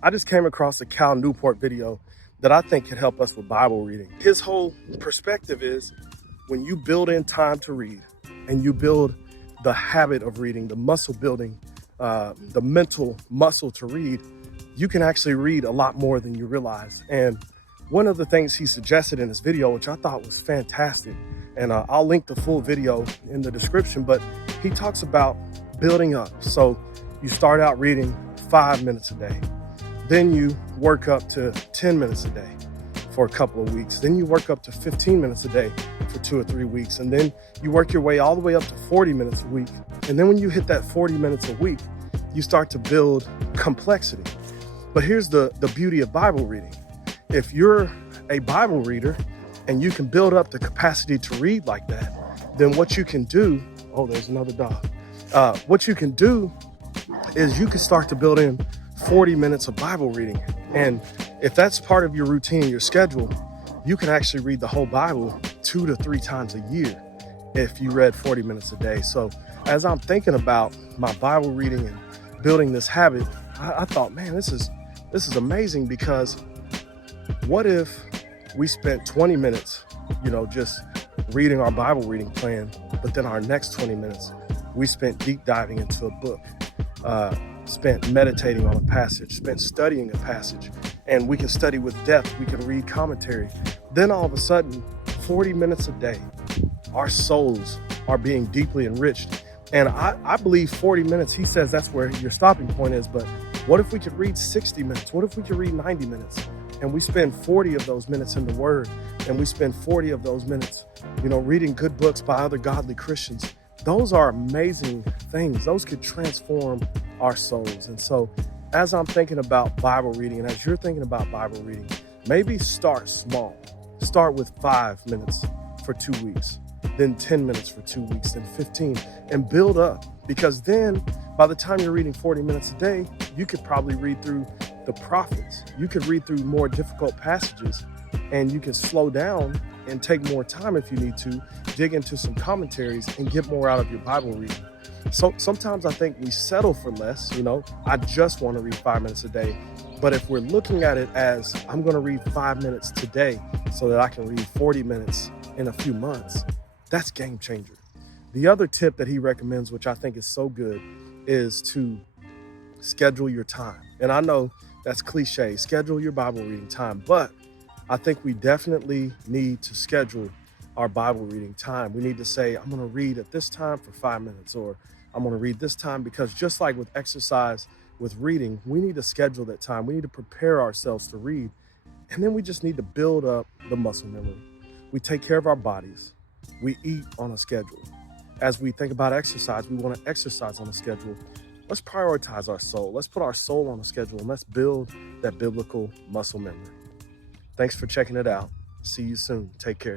I just came across a Cal Newport video that I think could help us with Bible reading. His whole perspective is when you build in time to read and you build the habit of reading, the muscle building, the mental muscle to read, you can actually read a lot more than you realize. And one of the things he suggested in his video, which I thought was fantastic, and I'll link the full video in the description, but he talks about building up. So you start out reading 5 minutes a day. Then you work up to 10 minutes a day for a couple of weeks. Then you work up to 15 minutes a day for 2 or 3 weeks. And then you work your way all the way up to 40 minutes a week. And then when you hit that 40 minutes a week, you start to build complexity. But here's the beauty of Bible reading. If you're a Bible reader and you can build up the capacity to read like that, then what you can do, oh, there's another dog. What you can do is you can start to build in 40 minutes of Bible reading. And if that's part of your routine, your schedule, you can actually read the whole Bible 2 to 3 times a year if you read 40 minutes a day. So as I'm thinking about my Bible reading and building this habit, I thought, man, this is amazing, because what if we spent 20 minutes, just reading our Bible reading plan, but then our next 20 minutes, we spent deep diving into a book, spent meditating on a passage, spent studying a passage, and we can study with depth, we can read commentary. Then all of a sudden, 40 minutes a day, our souls are being deeply enriched. And I believe 40 minutes, he says that's where your stopping point is, but what if we could read 60 minutes? What if we could read 90 minutes? And we spend 40 of those minutes in the Word, and we spend 40 of those minutes, reading good books by other godly Christians. Those are amazing things. Those could transform our souls. And so as I'm thinking about Bible reading, and as you're thinking about Bible reading, maybe start small. Start with 5 minutes for 2 weeks, then 10 minutes for 2 weeks, then 15, and build up. Because then by the time you're reading 40 minutes a day, you could probably read through the prophets. You could read through more difficult passages, and you can slow down and take more time if you need to, dig into some commentaries and get more out of your Bible reading. So sometimes I think we settle for less. I just want to read 5 minutes a day. But if we're looking at it as I'm going to read 5 minutes today so that I can read 40 minutes in a few months, that's game changer. The other tip that he recommends, which I think is so good, is to schedule your time. And I know that's cliche, schedule your Bible reading time, but I think we definitely need to schedule our Bible reading time. We need to say, I'm going to read at this time for 5 minutes, or I'm going to read this time, because just like with exercise, with reading, we need to schedule that time. We need to prepare ourselves to read. And then we just need to build up the muscle memory. We take care of our bodies. We eat on a schedule. As we think about exercise, we want to exercise on a schedule. Let's prioritize our soul. Let's put our soul on a schedule, and let's build that biblical muscle memory. Thanks for checking it out. See you soon. Take care.